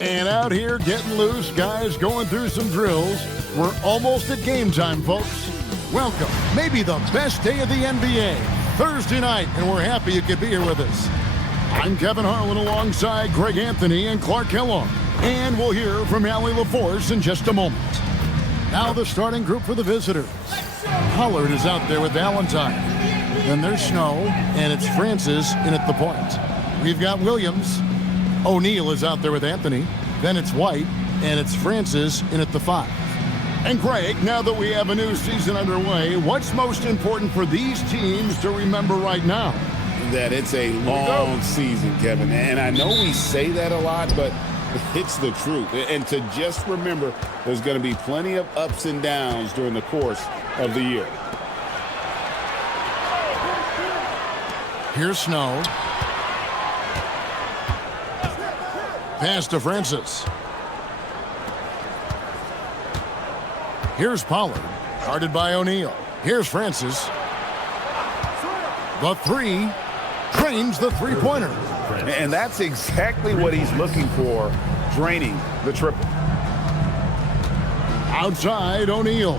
And out here getting loose, guys going through some drills. We're almost at game time, folks. Welcome, maybe the best day of the NBA, Thursday night, and we're happy you could be here with us. I'm Kevin Harlan alongside Greg Anthony and Clark Kellogg. And we'll hear from Allie LaForce in just a moment. Now the starting group for the visitors. Pollard is out there with Valentine. Then there's Snow, and it's Francis in at the point. We've got Williams. O'Neal is out there with Anthony. Then it's White, and it's Francis in at the 5. And Greg, now that we have a new season underway, what's most important for these teams to remember right now? That it's a long season, Kevin. And I know we say that a lot, but it's the truth. And to just remember, there's going to be plenty of ups and downs during the course of the year. Here's Snow. Pass to Francis. Here's Pollard, guarded by O'Neal. Here's Francis. The 3, drains the three-pointer. And that's exactly what he's looking for, draining the triple. Outside, O'Neal.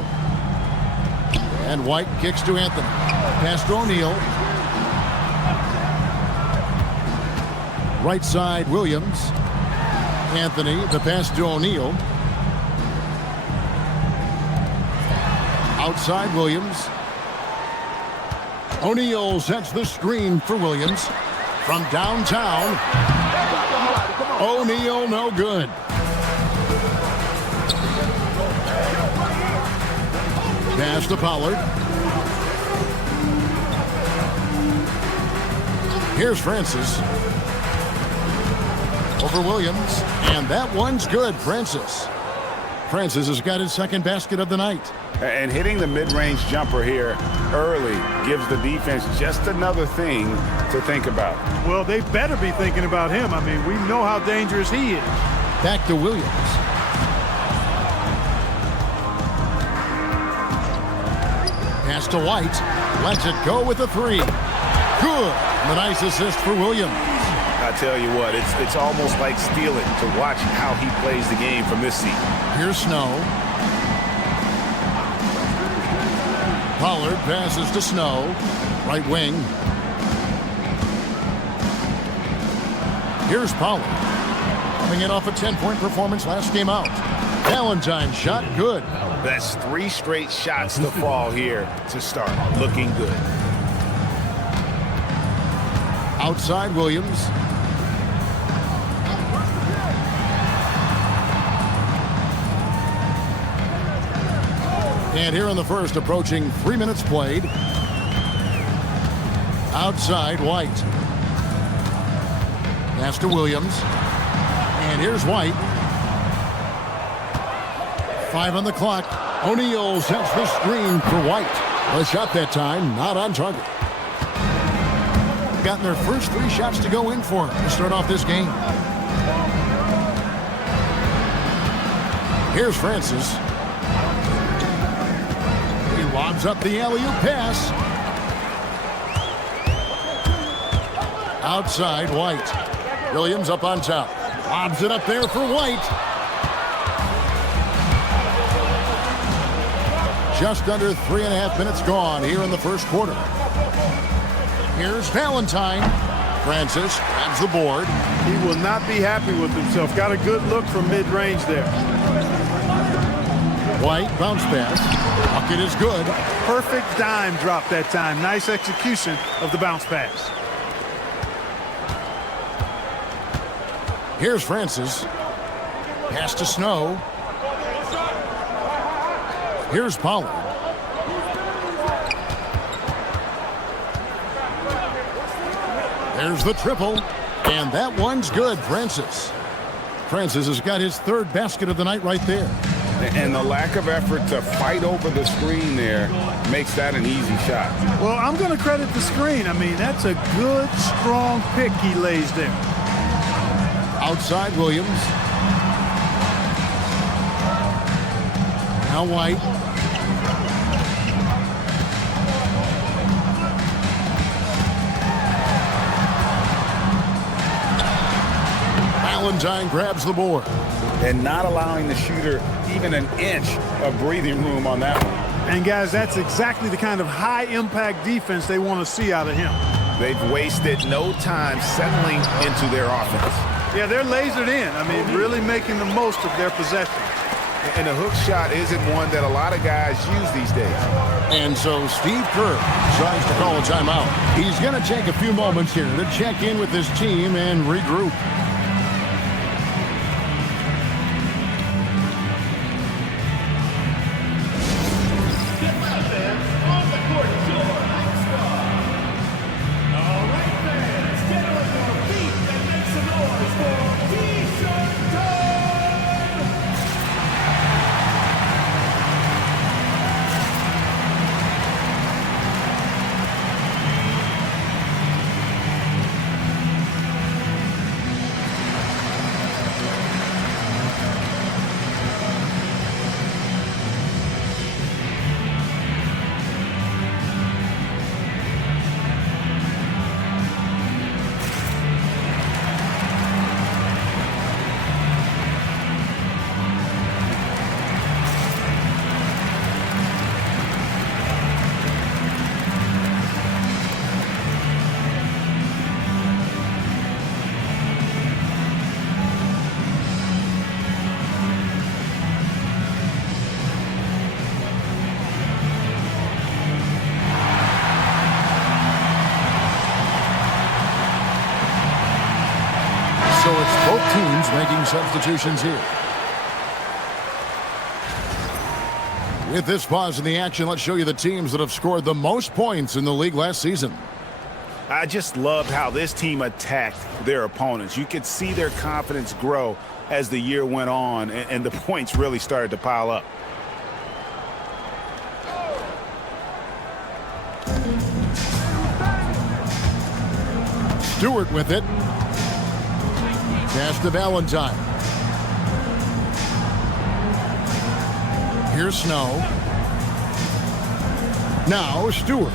And White kicks to Anthony. Pass to O'Neal. Right side, Williams. Anthony, the pass to O'Neal. Outside, Williams. O'Neal sets the screen for Williams. From downtown, O'Neal no good. Pass to Pollard. Here's Francis. Over Williams, and that one's good, Francis. Francis has got his second basket of the night. And hitting the mid-range jumper here early gives the defense just another thing to think about. Well, they better be thinking about him. I mean, we know how dangerous he is. Back to Williams. Pass to White. Lets it go with a 3. Good. The nice assist for Williams. I tell you what, it's almost like stealing to watch how he plays the game from this seat. Here's Snow. Pollard passes to Snow. Right wing. Here's Pollard. Coming in off a 10-point performance last game out. Valentine's shot good. That's 3 straight shots to fall here to start. Looking good. Outside Williams. And here in the first, approaching 3 minutes played. Outside, White. Pass to Williams. And here's White. 5 on the clock. O'Neal sets the screen for White. The shot that time, not on target. Gotten their first 3 shots to go in for to start off this game. Here's Francis. Lobs up the alley-oop pass. Outside, White. Williams up on top. Lobs it up there for White. Just under 3.5 minutes gone here in the first quarter. Here's Valentine. Francis grabs the board. He will not be happy with himself. Got a good look from mid-range there. White bounce pass. Bucket is good. Perfect dime drop that time. Nice execution of the bounce pass. Here's Francis. Pass to Snow. Here's Pollard. There's the triple. And that one's good, Francis. Francis has got his 3rd basket of the night right there. And the lack of effort to fight over the screen there makes that an easy shot. Well, I'm going to credit the screen. I mean, that's a good, strong pick he lays there. Outside Williams. Now White. Valentine grabs the board. And not allowing the shooter even an inch of breathing room on that one. And, guys, that's exactly the kind of high-impact defense they want to see out of him. They've wasted no time settling into their offense. Yeah, they're lasered in. I mean, really making the most of their possession. And the hook shot isn't one that a lot of guys use these days. And so Steve Kerr decides to call a timeout. He's going to take a few moments here to check in with his team and regroup. So it's both teams making substitutions here. With this pause in the action, let's show you the teams that have scored the most points in the league last season. I just loved how this team attacked their opponents. You could see their confidence grow as the year went on, and the points really started to pile up. Stewart with it. Pass to Valentine. Here's Snow. Now Stewart.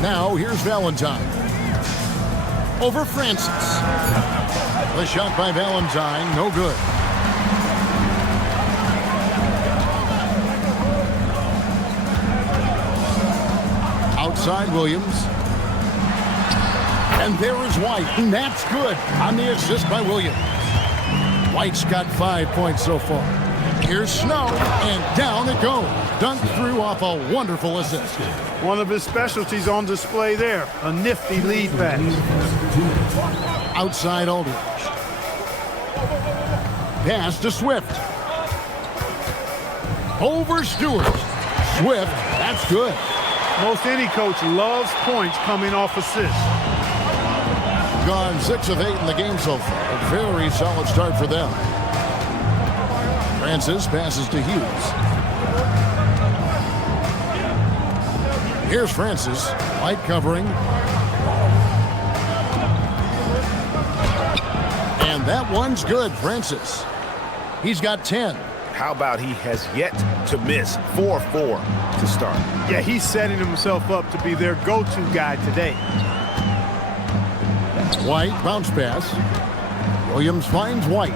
Now here's Valentine. Over Francis. The shot by Valentine, no good. Outside Williams. And there is White, and that's good on the assist by Williams. White's got 5 points so far. Here's Snow, and down it goes. Dunked through off a wonderful assist. One of his specialties on display there, a nifty lead pass. Outside Aldridge. Pass to Swift. Over Stewart. Swift, that's good. Most any coach loves points coming off assists. Gone 6 of 8 in the game so far. A very solid start for them. Francis passes to Hughes. Here's Francis. White covering. And that one's good, Francis. He's got 10. How about he has yet to miss 4-4 to start? Yeah, he's setting himself up to be their go-to guy today. White, bounce pass. Williams finds White.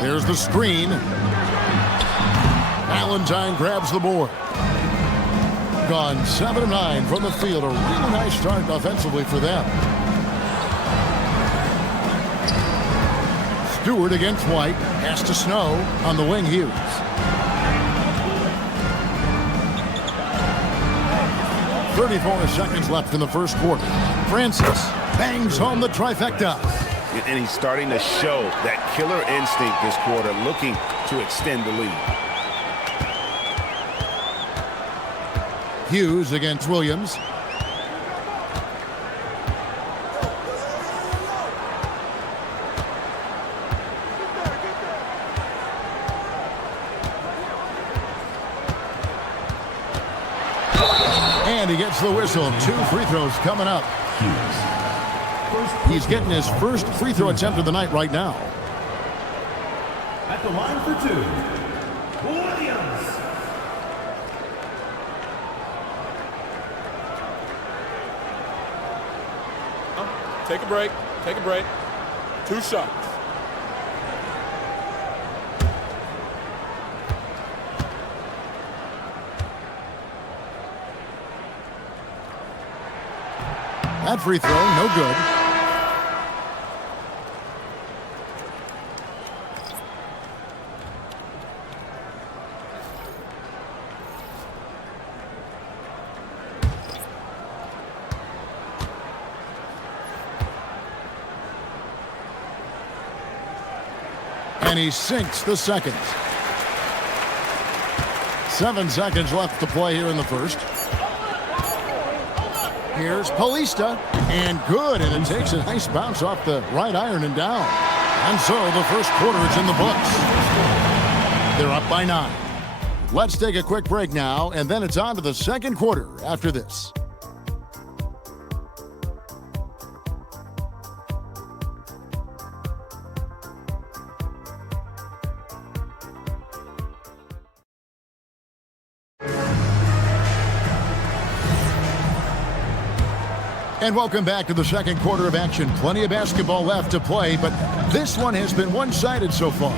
There's the screen. Valentine grabs the board. Gone 7 of 9 from the field. A really nice start offensively for them. Stewart against White. Pass to Snow on the wing. Hughes. .34 seconds left in the first quarter. Francis bangs home the trifecta. And he's starting to show that killer instinct this quarter, looking to extend the lead. Hughes against Williams. And he gets the whistle. 2 free throws coming up. He's getting his first free throw attempt of the night right now. At the line for 2, Williams. Take a break. Take a break. 2 shots. That free throw, no good. And he sinks the second. 7 seconds left to play here in the first. Here's Paulista, and good, and it takes a nice bounce off the right iron and down. And so the first quarter is in the books. They're up by 9. Let's take a quick break now, and then it's on to the second quarter after this. And welcome back to the second quarter of action. Plenty of basketball left to play, but this one has been one-sided so far.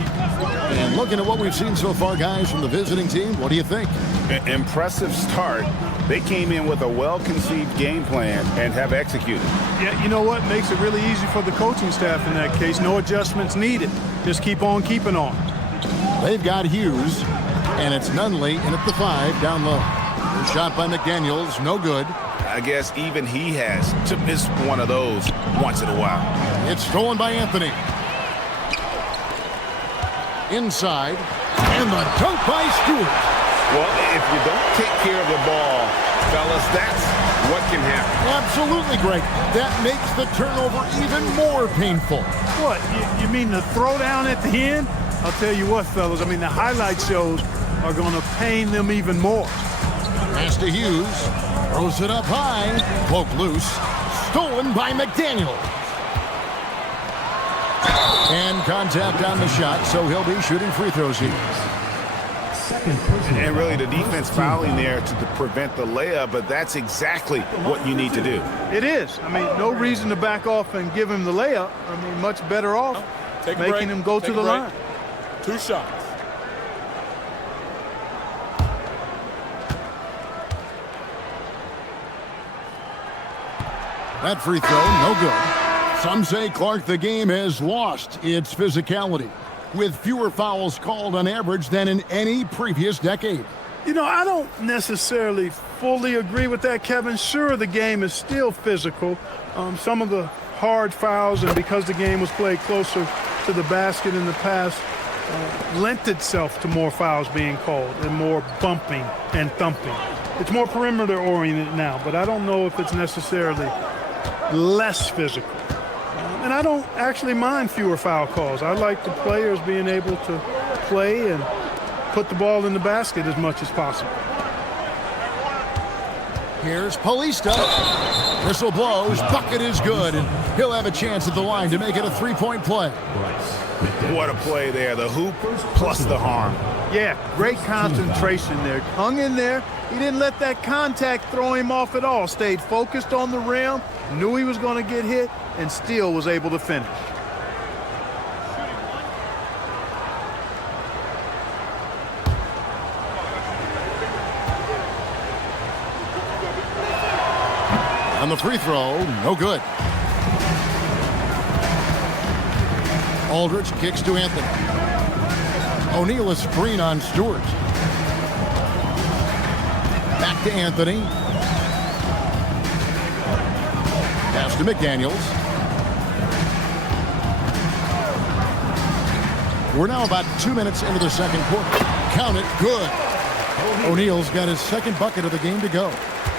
And looking at what we've seen so far, guys, from the visiting team, what do you think? Impressive start. They came in with a well-conceived game plan and have executed. Yeah, you know what? Makes it really easy for the coaching staff in that case. No adjustments needed. Just keep on keeping on. They've got Hughes, and it's Nunley in at the 5 down low. The shot by McDaniels, no good. I guess even he has to miss one of those once in a while. It's stolen by Anthony. Inside, and the dunk by Stewart. Well, if you don't take care of the ball, fellas, that's what can happen. Absolutely, Greg. That makes the turnover even more painful. What, you mean the throwdown at the end? I'll tell you what, fellas, I mean, the highlight shows are going to pain them even more. Pass to Hughes. Throws it up high. Poke loose. Stolen by McDaniel. And contact on the shot, so he'll be shooting free throws here. And really the defense fouling there to prevent the layup, but that's exactly what you need to do. It is. I mean, no reason to back off and give him the layup. I mean, much better off making him go to the line. 2 shots. That free throw, no good. Some say, Clark, the game has lost its physicality, with fewer fouls called on average than in any previous decade. You know, I don't necessarily fully agree with that, Kevin. Sure, the game is still physical. Some of the hard fouls, and because the game was played closer to the basket in the past, lent itself to more fouls being called and more bumping and thumping. It's more perimeter-oriented now, but I don't know if it's necessarily less physical. And I don't actually mind fewer foul calls. I like the players being able to play and put the ball in the basket as much as possible. Here's Paulista. Whistle blows. Bucket is good, and he'll have a chance at the line to make it a 3-point play. What a play there. The hoop plus the harm. Yeah, great concentration there. Hung in there. He didn't let that contact throw him off at all. Stayed focused on the rim, knew he was going to get hit, and still was able to finish. On the free throw, no good. Aldridge kicks to Anthony. O'Neal a screen on Stewart. Back to Anthony. Pass to McDaniels. We're now about 2 minutes into the second quarter. Count it, good. O'Neal's got his second bucket of the game to go.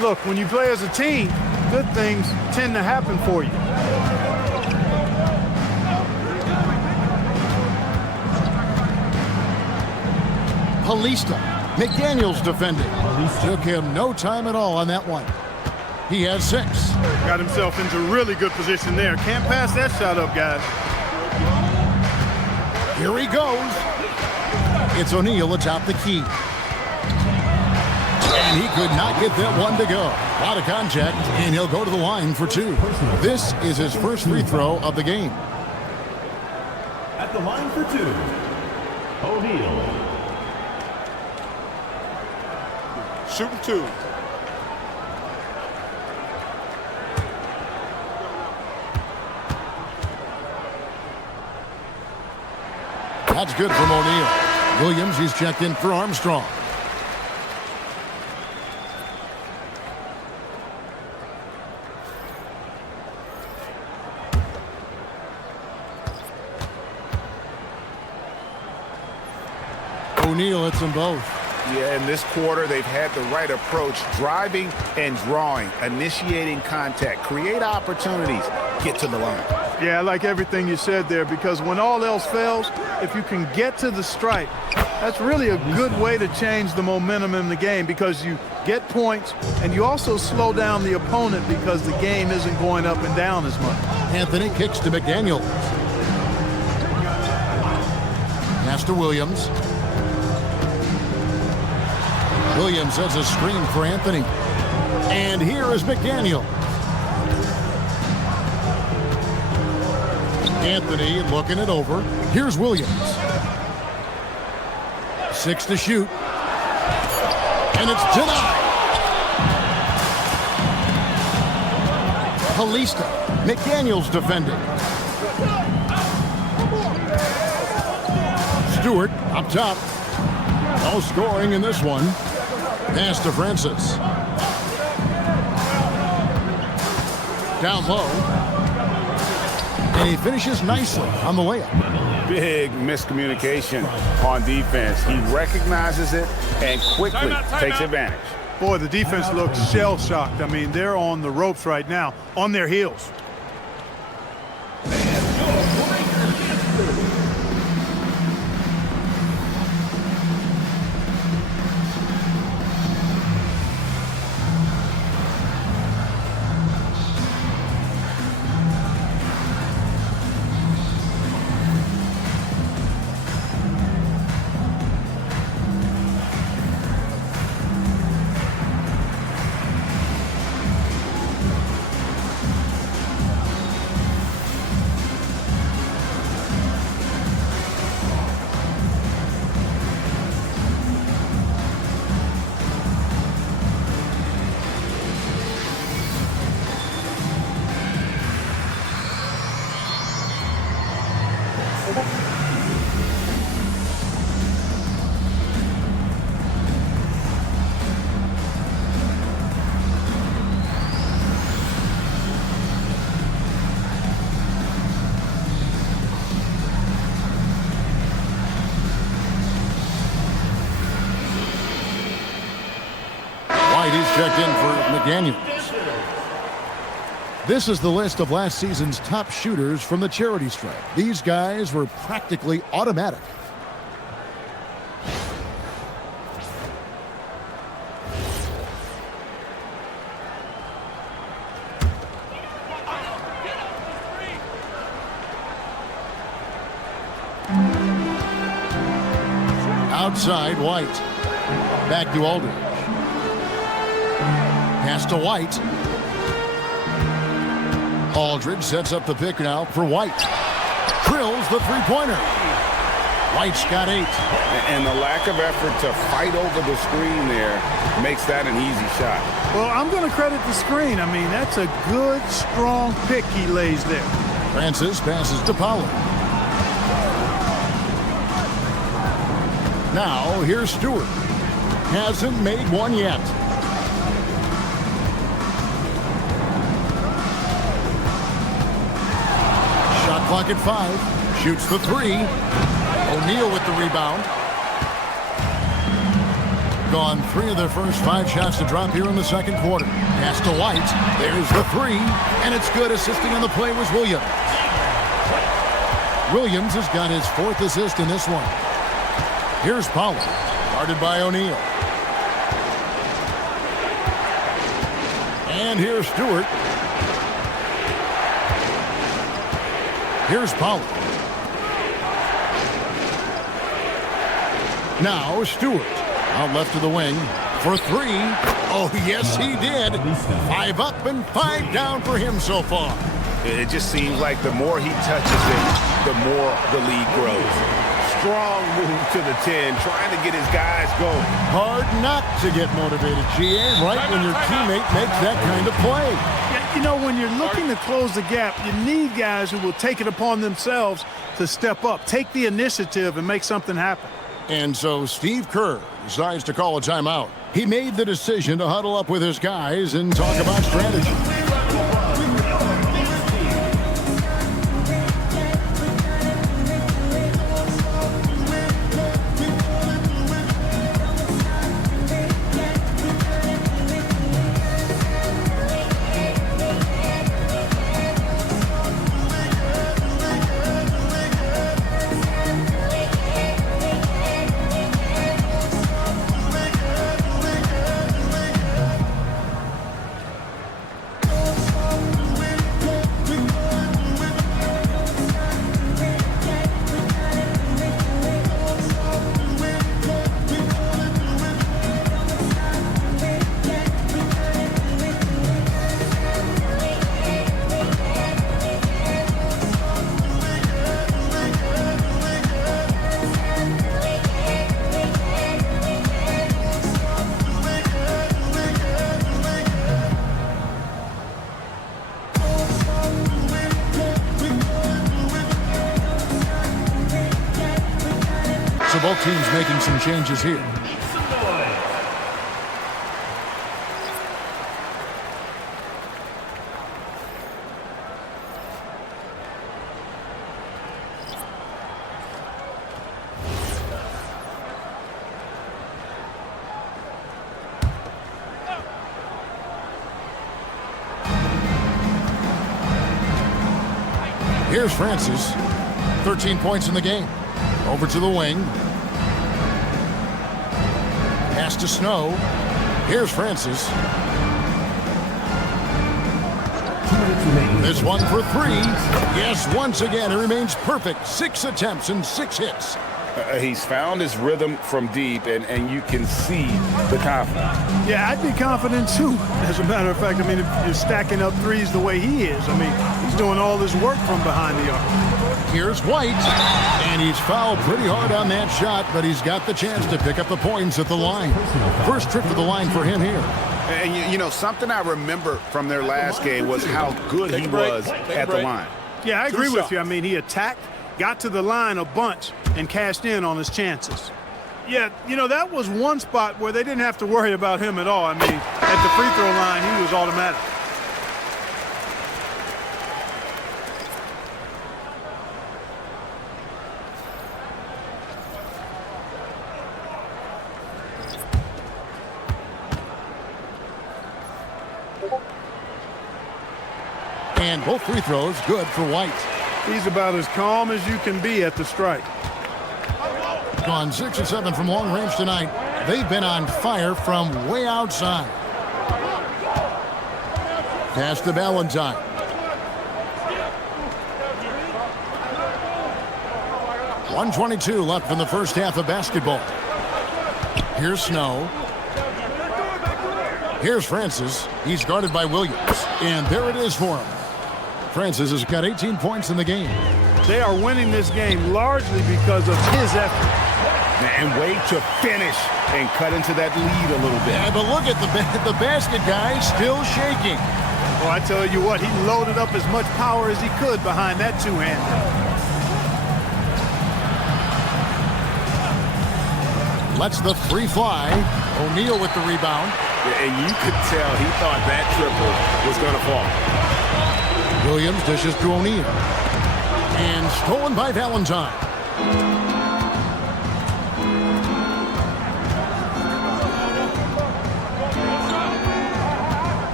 Look, when you play as a team, good things tend to happen for you. Paulista. McDaniels defending. Took him no time at all on that one. He has 6. Got himself into really good position there. Can't pass that shot up, guys. Here he goes. It's O'Neal atop the key. And he could not get that one to go. Out of contact, and he'll go to the line for 2. This is his first free throw of the game. At the line for 2, O'Neal. Shooting 2. That's good from O'Neal. Williams, he's checked in for Armstrong. O'Neal hits them both. Yeah, in this quarter, they've had the right approach, driving and drawing, initiating contact, create opportunities, get to the line. Yeah, I like everything you said there, because when all else fails, if you can get to the stripe, that's really a good way to change the momentum in the game, because you get points and you also slow down the opponent because the game isn't going up and down as much. Anthony kicks to McDaniel. Pass to Williams. Williams has a screen for Anthony. And here is McDaniel. Anthony looking it over. Here's Williams. 6 to shoot. And it's denied. Kalista. McDaniel's defending. Stewart up top. No scoring in this one. Pass to Francis. Down low. And he finishes nicely on the layup. Big miscommunication on defense. He recognizes it and quickly takes advantage. Boy, the defense looks shell-shocked. I mean, they're on the ropes right now, on their heels. He's checked in for McDaniel. This is the list of last season's top shooters from the charity stripe. These guys were practically automatic. Outside, White. Back to Aldridge. Pass to White. Aldridge sets up the pick now for White. Drills the three-pointer. White's got 8. And the lack of effort to fight over the screen there makes that an easy shot. Well, I'm going to credit the screen. I mean, that's a good, strong pick he lays there. Francis passes to Pollard. Now, here's Stewart. Hasn't made one yet. Shot clock at 5. Shoots the 3. O'Neal with the rebound. Gone 3 of their first 5 shots to drop here in the second quarter. Pass to White. There's the 3. And it's good. Assisting on the play was Williams. Williams has got his 4th assist in this one. Here's Pollard, guarded by O'Neal. And here's Stewart. Here's Pollard. Now Stewart, out left to the wing. For three. Oh, yes, he did. 5 up and 5 down for him so far. It just seems like the more he touches it, the more the lead grows. Strong move to the 10, trying to get his guys going. Hard not to get motivated, GA, right when your teammate makes that kind of play. Yeah, you know, when you're looking to close the gap, you need guys who will take it upon themselves to step up, take the initiative, and make something happen. And so Steve Kerr decides to call a timeout. He made the decision to huddle up with his guys and talk about strategy. So both teams making some changes here. Here's Francis. 13 points in the game. Over to the wing. Pass to Snow. Here's Francis. This one for three. Yes, once again, it remains perfect. 6 attempts and 6 hits. He's found his rhythm from deep, and you can see the confidence. Yeah, I'd be confident too. As a matter of fact, I mean, if you're stacking up threes the way he is, I mean, he's doing all this work from behind the arc. Here's White, and he's fouled pretty hard on that shot, but he's got the chance to pick up the points at the line. First trip to the line for him here. And, you know, something I remember from their last game was how good he was at the line. Yeah, I agree with you. I mean, he attacked, got to the line a bunch, and cashed in on his chances. Yeah, you know, that was one spot where they didn't have to worry about him at all. I mean, at the free throw line, he was automatic. And both free throws good for White. He's about as calm as you can be at the strike. Gone 6 of 7 from long range tonight. They've been on fire from way outside. Pass to Valentine. .122 left in the first half of basketball. Here's Snow. Here's Francis. He's guarded by Williams. And there it is for him. Francis has got 18 points in the game. They are winning this game largely because of his effort. And way to finish and cut into that lead a little bit. Yeah, but look at the basket guy still shaking. Well, I tell you what, he loaded up as much power as he could behind that two-hander. Lets the three fly. O'Neal with the rebound. And you could tell he thought that triple was going to fall. Williams dishes to O'Neal. And stolen by Valentine.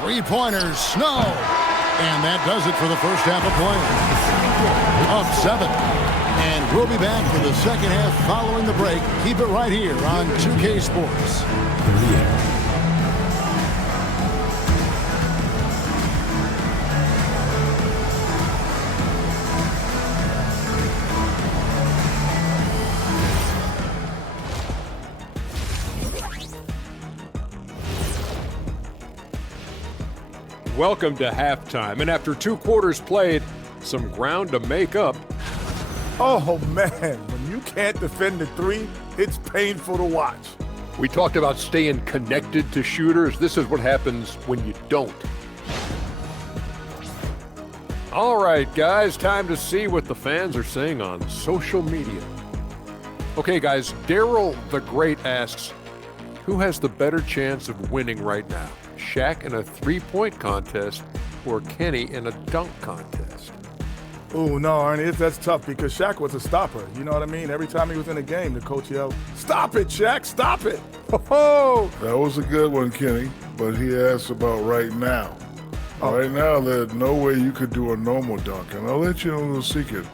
Three-pointers, Snow. And that does it for the first half of play. Up 7. And We'll be back for the second half following the break. Keep it right here on 2K Sports. Welcome to halftime, and after 2 quarters played, some ground to make up. Oh, man, when you can't defend the three, it's painful to watch. We talked about staying connected to shooters. This is what happens when you don't. All right, guys, time to see what the fans are saying on social media. Okay, guys, Daryl the Great asks, who has the better chance of winning right now? Shaq in a three-point contest or Kenny in a dunk contest? Oh, no, Ernie, that's tough because Shaq was a stopper. You know what I mean? Every time he was in a game, the coach yelled, "Stop it, Shaq, stop it!" Oh! That was a good one, Kenny, but he asked about right now. Right now, there's no way you could do a normal dunk, and I'll let you know a little secret.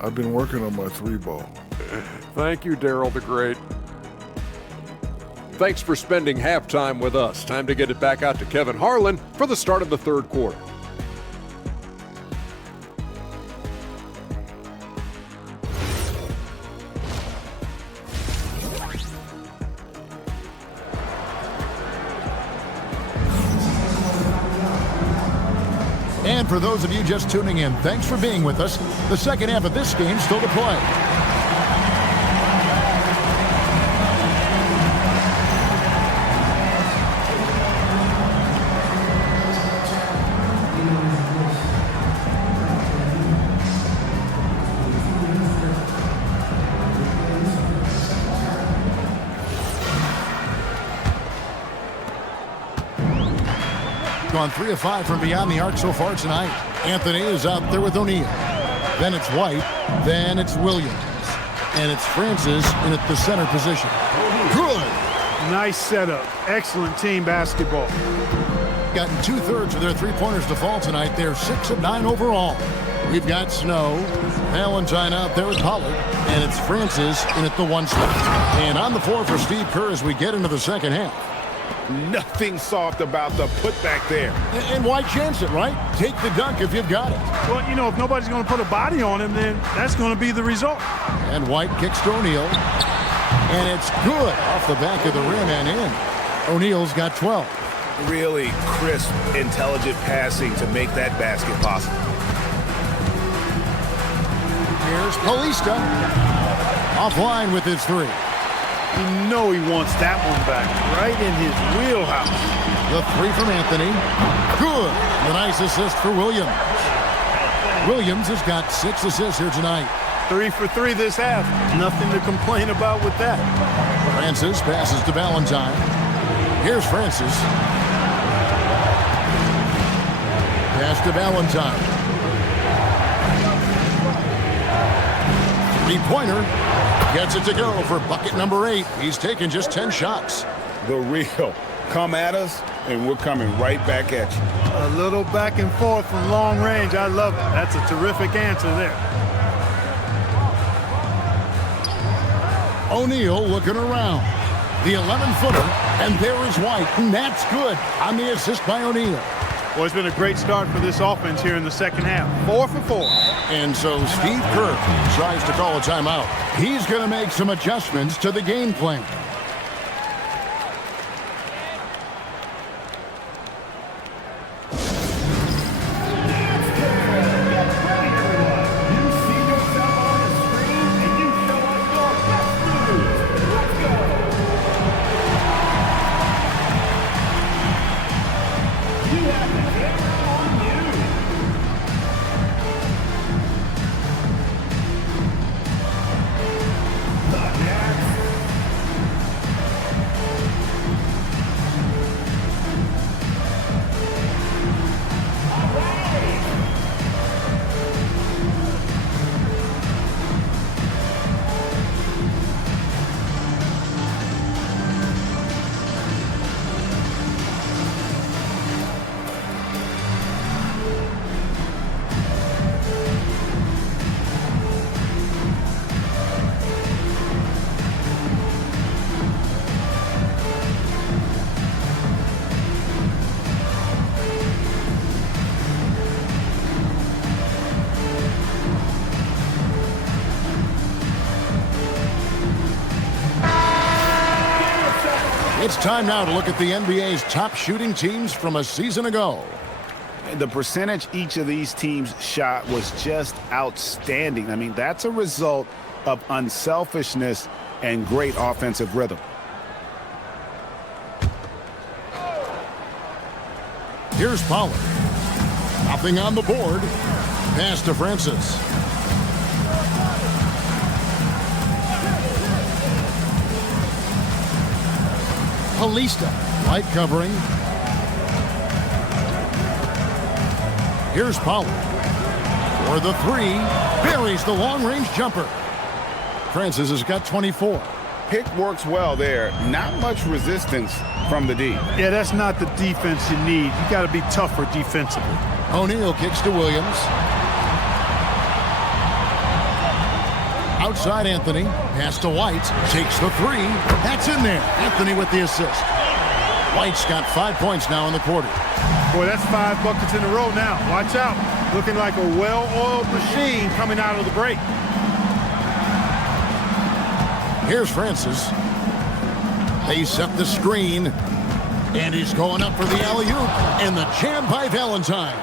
I've been working on my 3-ball. Thank you, Daryl the Great. Thanks for spending halftime with us. Time to get it back out to Kevin Harlan for the start of the third quarter. And for those of you just tuning in, thanks for being with us. The second half of this game still to play. Gone 3 of 5 from beyond the arc so far tonight. Anthony is out there with O'Neal. Then it's White. Then it's Williams. And it's Francis in at the center position. Good. Nice setup. Excellent team basketball. Gotten 2/3 of their three-pointers to fall tonight. They're 6 of 9 overall. We've got Snow, Valentine out there with Pollard, and it's Francis in at the 1 spot. And on the floor for Steve Kerr as we get into the second half. Nothing soft about the putback there. And why chance it, right? Take the dunk if you've got it. Well, you know, if nobody's going to put a body on him, then that's going to be the result. And White kicks to O'Neal. And it's good off the back of the rim and in. O'Neal's got 12. Really crisp, intelligent passing to make that basket possible. Here's Paulista. Offline with his 3. You know he wants that one back right in his wheelhouse. The 3 from Anthony. Good. The nice assist for Williams. Williams has got 6 assists here tonight. 3 for 3 this half. Nothing to complain about with that. Francis passes to Valentine. Here's Francis. Pass to Valentine. 3-pointer. Gets it to go for bucket number 8. He's taken just 10 shots. The real. Come at us, and we're coming right back at you. A little back and forth from long range. I love it. That's a terrific answer there. O'Neal looking around. The 11-footer, and there is White. And that's good on the assist by O'Neal. Well, it's been a great start for this offense here in the second half. 4 for 4. And so Steve Kerr tries to call a timeout. He's going to make some adjustments to the game plan. It's time now to look at the NBA's top shooting teams from a season ago. The percentage each of these teams shot was just outstanding. I mean, that's a result of unselfishness and great offensive rhythm. Here's Pollard. Nothing on the board. Pass to Francis. Palista, light covering. Here's Pollard. For the three, buries the long-range jumper. Francis has got 24. Pick works well there. Not much resistance from the D. Yeah, that's not the defense you need. You got to be tougher defensively. O'Neal kicks to Williams. Outside Anthony. Pass to White. Takes the three. That's in there. Anthony with the assist. White's got 5 points now in the quarter. Boy, that's 5 buckets in a row now. Watch out. Looking like a well-oiled machine coming out of the break. Here's Francis. They set the screen. And he's going up for the alley-oop. And the jam by Valentine.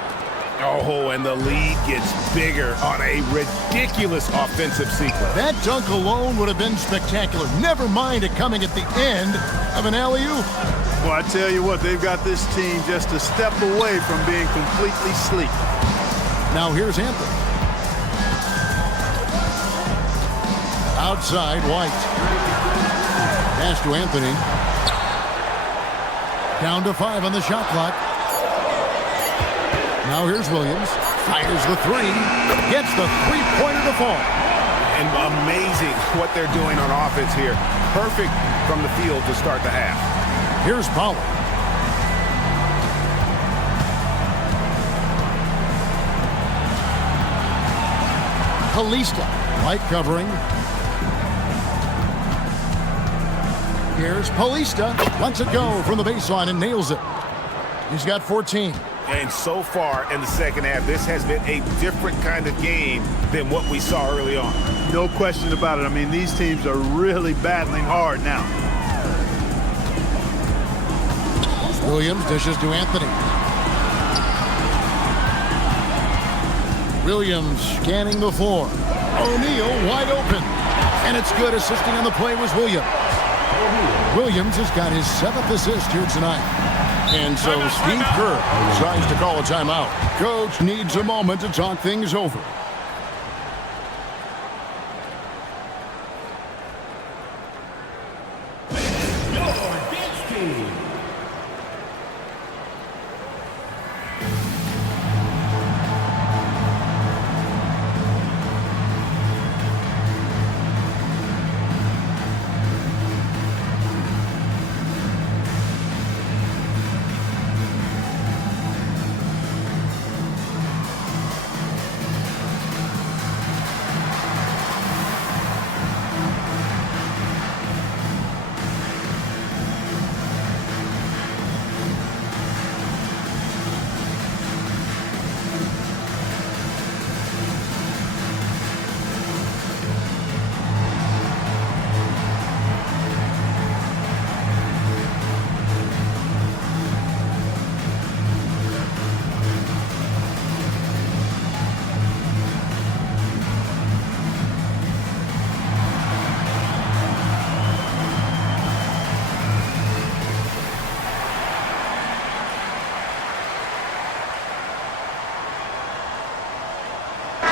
Oh, and the lead gets bigger on a ridiculous offensive sequence. That dunk alone would have been spectacular. Never mind it coming at the end of an alley-oop. Well, I tell you what, they've got this team just a step away from being completely sleek. Now here's Anthony. Outside, White. Pass to Anthony. Down to 5 on the shot clock. Now here's Williams. Fires the three. Gets the three-pointer to fall. And amazing what they're doing on offense here. Perfect from the field to start the half. Here's Pollard. Palista. Light covering. Here's Palista. Lets it go from the baseline and nails it. He's got 14. And so far in the second half, this has been a different kind of game than what we saw early on. No question about it. I mean, these teams are really battling hard now. Williams dishes to Anthony. Williams scanning the floor. O'Neal wide open. And it's good. Assisting on the play was Williams. Williams has got his 7th assist here tonight. And so Steve Kerr decides to call a timeout. Coach needs a moment to talk things over.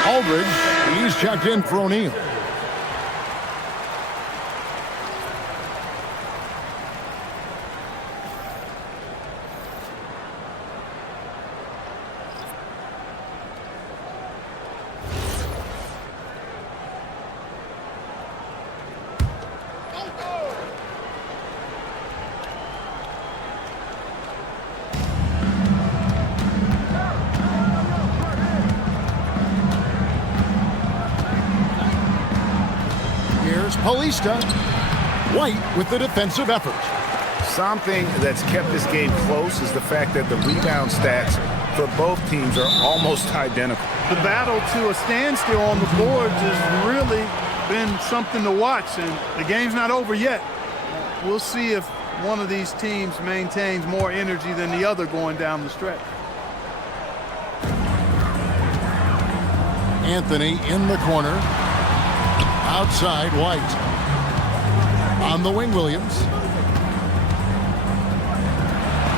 Aldridge, he's checked in for O'Neal. Palista. White with the defensive effort. Something that's kept this game close is the fact that the rebound stats for both teams are almost identical. The battle to a standstill on the boards has really been something to watch, and the game's not over yet. We'll see if one of these teams maintains more energy than the other going down the stretch. Anthony in the corner. Outside, White. On the wing, Williams.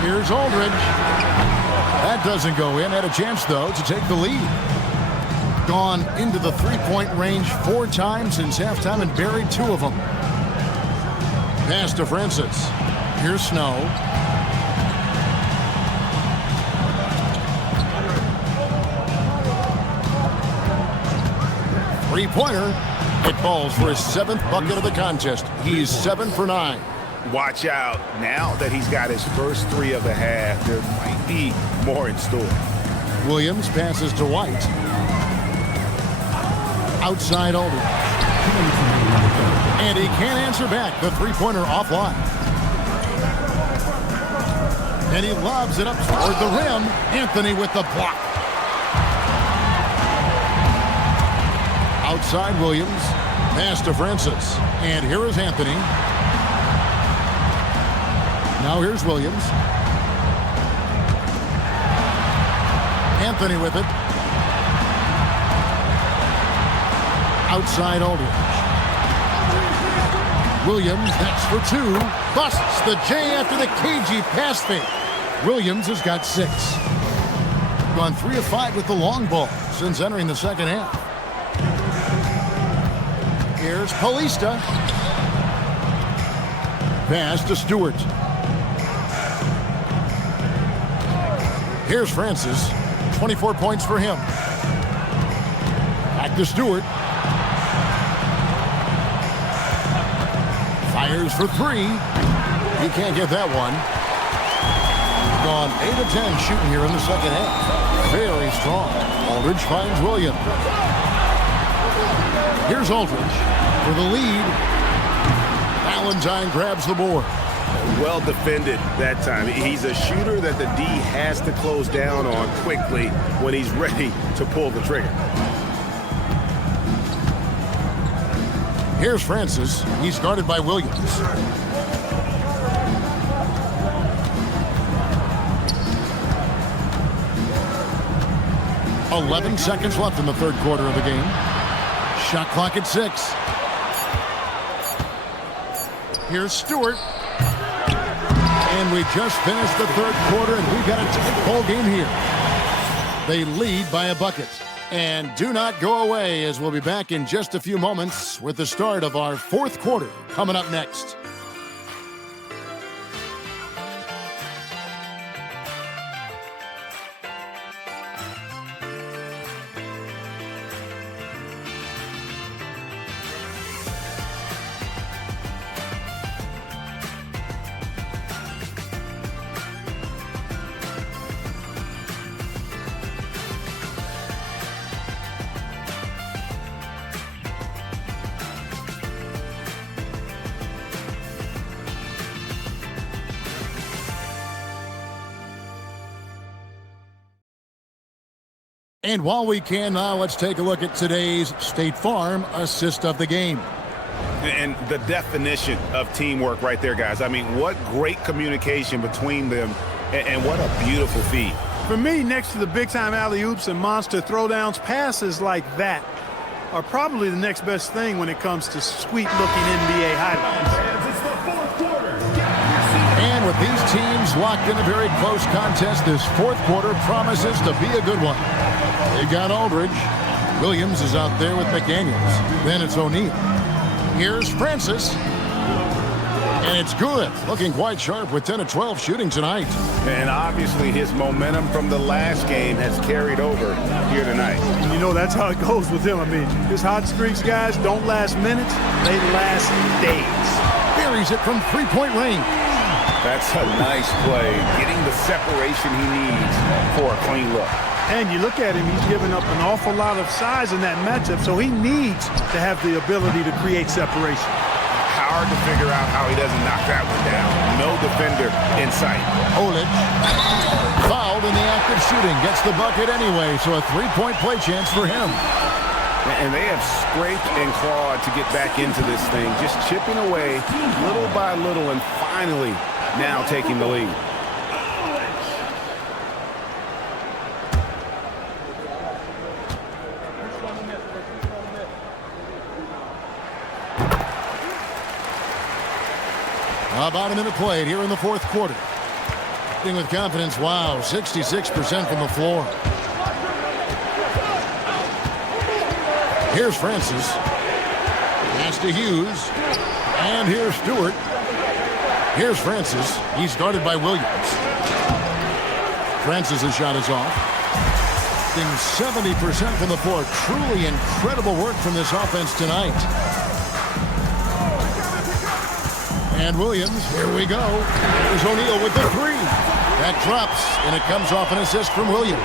Here's Aldridge. That doesn't go in. Had a chance, though, to take the lead. Gone into the three-point range 4 times since halftime and buried 2 of them. Pass to Francis. Here's Snow. Three-pointer. It falls for his 7th bucket of the contest. He's 7 for 9. Watch out. Now that he's got his first 3 of the half, there might be more in store. Williams passes to White. Outside Aldridge. And he can't answer back. The three-pointer offline. And he lobs it up toward the rim. Anthony with the block. Outside Williams. Pass to Francis. And here is Anthony. Now here's Williams. Anthony with it. Outside Aldridge. Williams, that's for 2. Busts the J after the cagey pass fake. Williams has got 6. Gone 3 of 5 with the long ball since entering the second half. Here's Paulista. Pass to Stewart. Here's Francis. 24 points for him. Back to Stewart. Fires for 3. He can't get that one. Gone 8 of 10 shooting here in the second half. Very strong. Aldridge finds Williams. Here's Aldridge for the lead. Valentine grabs the board. Well defended that time. He's a shooter that the D has to close down on quickly when he's ready to pull the trigger. Here's Francis. He's guarded by Williams. "11 seconds left in the third quarter of the game. Shot clock at 6. Here's Stewart. And we just finished the third quarter, and we've got a tight ball game here. They lead by a bucket. And do not go away, as we'll be back in just a few moments with the start of our fourth quarter coming up next. And while we can now, let's take a look at today's State Farm assist of the game. And the definition of teamwork right there, guys. I mean, what great communication between them, and what a beautiful feed. For me, next to the big-time alley-oops and monster throwdowns, passes like that are probably the next best thing when it comes to sweet-looking NBA highlights. And with these teams locked in a very close contest, this fourth quarter promises to be a good one. They got Aldridge. Williams is out there with McDaniels. Then it's O'Neal. Here's Francis. And it's good. Looking quite sharp with 10 of 12 shooting tonight. And obviously his momentum from the last game has carried over here tonight. And you know, that's how it goes with him. I mean, his hot streaks, guys, don't last minutes. They last days. Buries it from three-point range. That's a nice play. Getting the separation he needs for a clean look. And you look at him, he's given up an awful lot of size in that matchup, so he needs to have the ability to create separation. Hard to figure out how he doesn't knock that one down. No defender in sight. Olic, fouled in the act of shooting, gets the bucket anyway, so a three-point play chance for him. And they have scraped and clawed to get back into this thing, just chipping away little by little and finally now taking the lead. About a minute played here in the fourth quarter. With confidence, wow, 66% from the floor. Here's Francis. Pass to Hughes. And here's Stewart. Here's Francis. He's guarded by Williams. Francis' shot is off. 70% from the floor. Truly incredible work from this offense tonight. And Williams, here we go. There's O'Neal with the three. That drops, and it comes off an assist from Williams.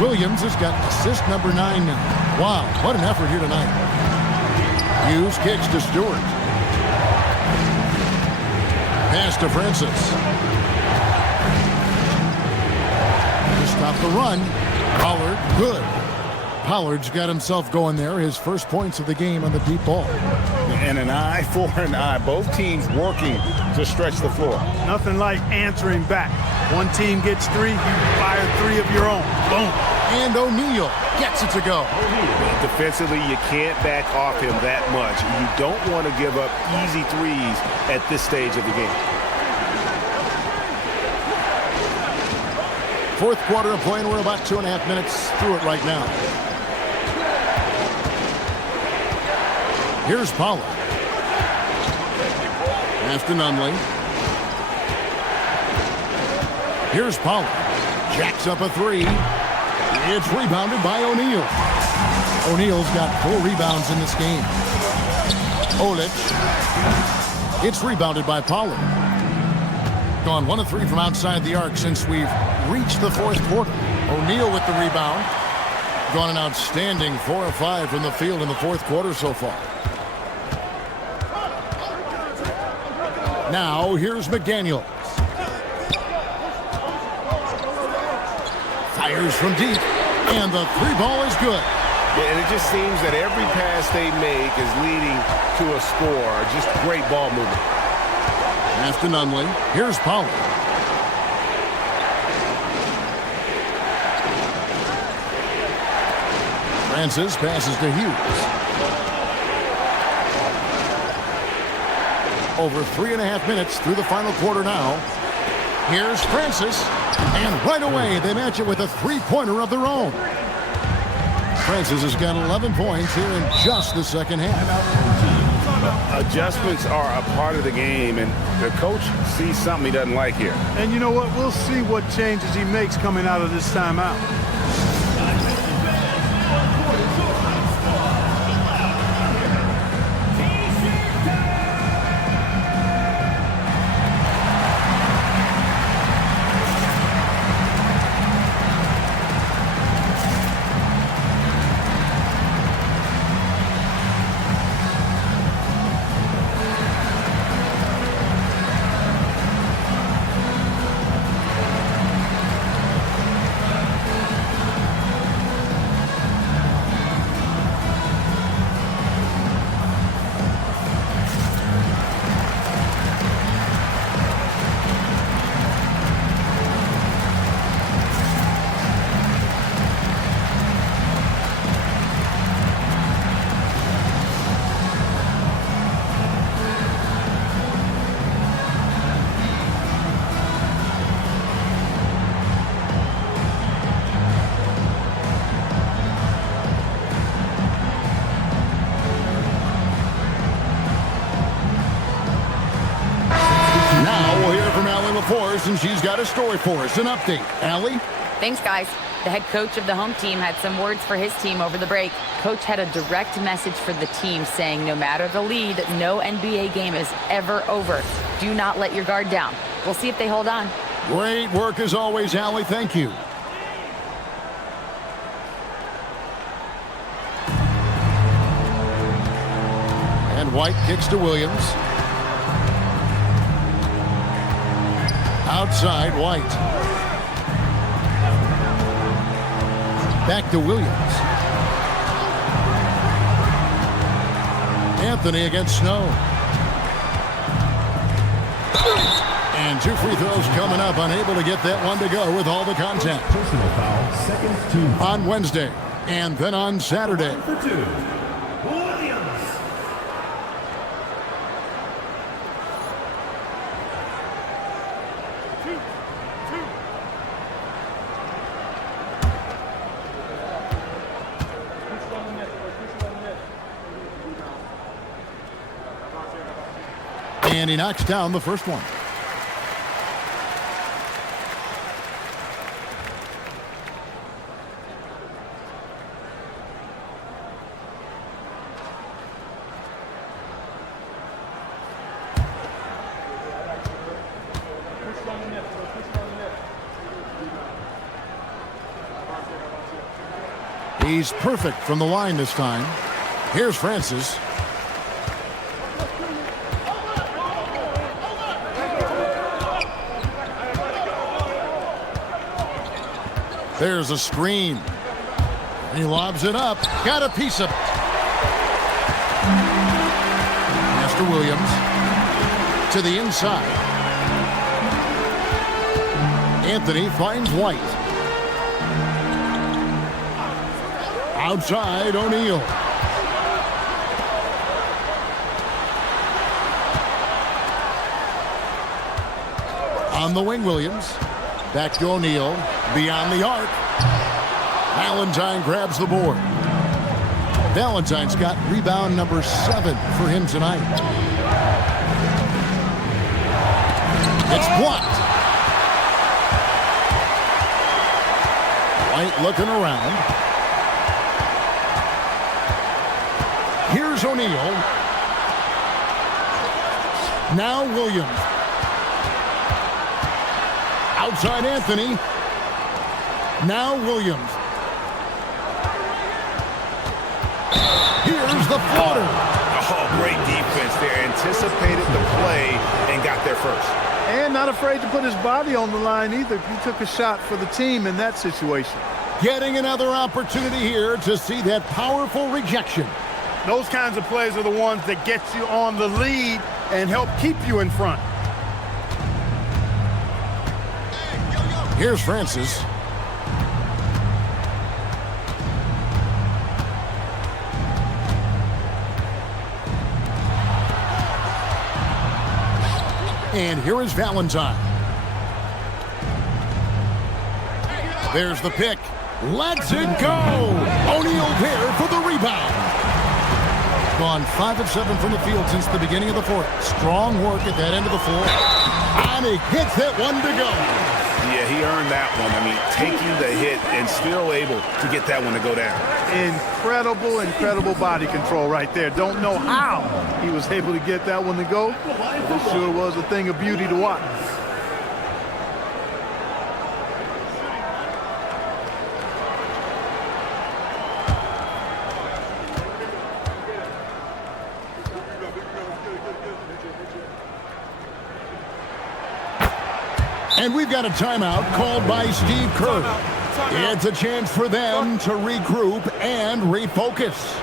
Williams has got assist number 9 now. Wow, what an effort here tonight. Hughes kicks to Stewart. Pass to Francis. To stop the run. Pollard, good. Pollard's got himself going there. His first points of the game on the deep ball. And an eye for an eye. Both teams working to stretch the floor. Nothing like answering back. One team gets 3, you fire 3 of your own. Boom. And O'Neal gets it to go. Defensively, you can't back off him that much. You don't want to give up easy threes at this stage of the game. Fourth quarter of play, and we're about 2.5 minutes through it right now. Here's Pollard. Pass to Nunley. Here's Pollard. Jacks up a 3. It's rebounded by O'Neal. O'Neal's got 4 rebounds in this game. Olic. It's rebounded by Pollard. Gone 1 of 3 from outside the arc since we've reached the fourth quarter. O'Neal with the rebound. Gone an outstanding 4 of 5 from the field in the fourth quarter so far. Now here's McDaniels. Fires from deep, and the 3 ball is good. Yeah, and it just seems that every pass they make is leading to a score. Just great ball movement. Pass to Nunley. Here's Pollard. Francis passes to Hughes. Over 3.5 minutes through the final quarter now. Here's Francis. And right away, they match it with a 3-pointer of their own. Francis has got 11 points here in just the second half. Adjustments are a part of the game, and the coach sees something he doesn't like here. And you know what? We'll see what changes he makes coming out of this timeout. And she's got a story for us, an update. Allie? Thanks, guys. The head coach of the home team had some words for his team over the break. Coach had a direct message for the team saying no matter the lead, no NBA game is ever over. Do not let your guard down. We'll see if they hold on. Great work as always, Allie. Thank you. And White kicks to Williams. Outside, White. Back to Williams. Anthony against Snow. And 2 free throws coming up, unable to get that one to go with all the contact. Personal foul, seconds to On Wednesday, and then on Saturday. for 2. Williams. And he knocks down the first one. He's perfect from the line this time. Here's Francis. There's a screen. He lobs it up. Got a piece of it. Master Williams to the inside. Anthony finds White. Outside, O'Neal. On the wing, Williams. Back to O'Neal. Beyond the arc. Valentine grabs the board. Valentine's got rebound number 7 for him tonight. It's blocked. White looking around. Here's O'Neal. Now Williams. Outside Anthony. Now Williams. Here's the floater. Oh, great defense there. Anticipated the play and got there first. And not afraid to put his body on the line either. He took a shot for the team in that situation. Getting another opportunity here to see that powerful rejection. Those kinds of plays are the ones that get you on the lead and help keep you in front. Here's Francis. And here is Valentine. There's the pick. Lets it go. O'Neal there for the rebound. Gone 5 of 7 from the field since the beginning of the fourth. Strong work at that end of the floor. And he gets that one to go. Yeah, he earned that one. I mean, taking the hit and still able to get that one to go down. Incredible body control right there. Don't know how he was able to get that one to go. It sure was a thing of beauty to watch. And we've got a timeout called by Steve Kerr. It's a chance for them to regroup and refocus.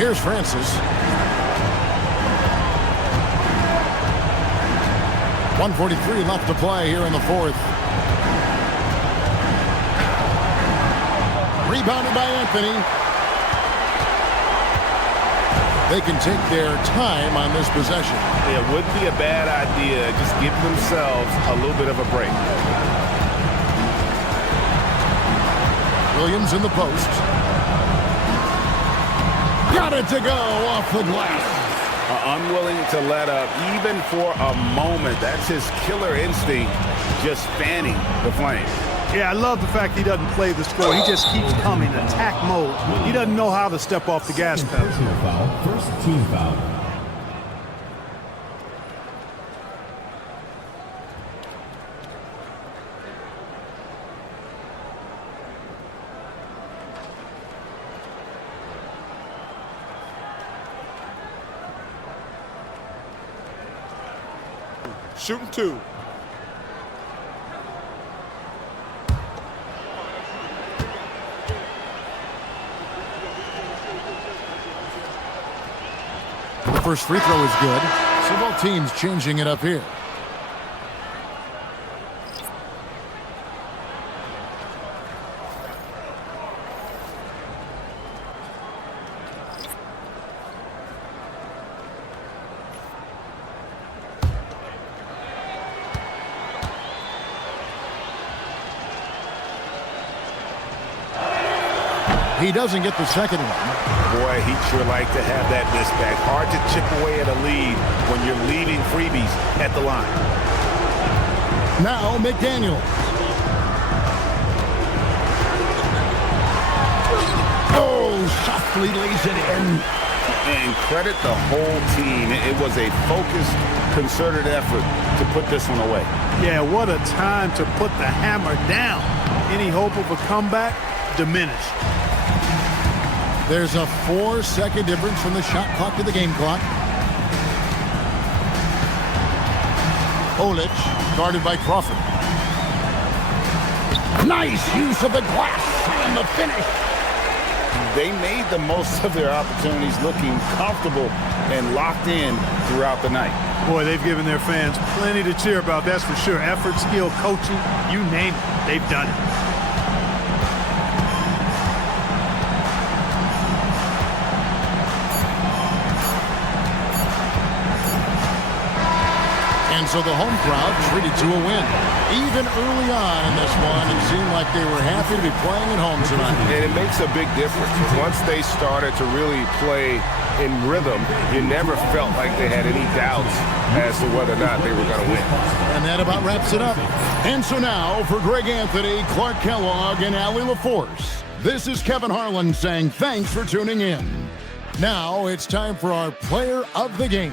Here's Francis. 1:43 left to play here in the fourth. Rebounded by Anthony. They can take their time on this possession. It wouldn't be a bad idea. Just give themselves a little bit of a break. Williams in the post. Got it to go off the glass. Unwilling to let up even for a moment. That's his killer instinct, just fanning the flame. Yeah, I love the fact he doesn't play the score. He just keeps coming, attack mode. He doesn't know how to step off the gas pedal. Personal foul. First team foul. Shooting two. The first free throw is good. So both teams changing it up here. He doesn't get the second one. Boy, he'd sure like to have that miss back. Hard to chip away at a lead when you're leaving freebies at the line. Now McDaniel. Oh, softly lays it in. And credit the whole team. It was a focused, concerted effort to put this one away. Yeah, what a time to put the hammer down. Any hope of a comeback diminished. There's a 4-second difference from the shot clock to the game clock. Olic, guarded by Crawford. Nice use of the glass and the finish. They made the most of their opportunities, looking comfortable and locked in throughout the night. Boy, they've given their fans plenty to cheer about, that's for sure. Effort, skill, coaching, you name it, they've done it. And so the home crowd treated to a win. Even early on in this one, it seemed like they were happy to be playing at home tonight. And it makes a big difference. Once they started to really play in rhythm, you never felt like they had any doubts as to whether or not they were going to win. And that about wraps it up. And so now, for Greg Anthony, Clark Kellogg, and Allie LaForce, this is Kevin Harlan saying thanks for tuning in. Now it's time for our player of the game.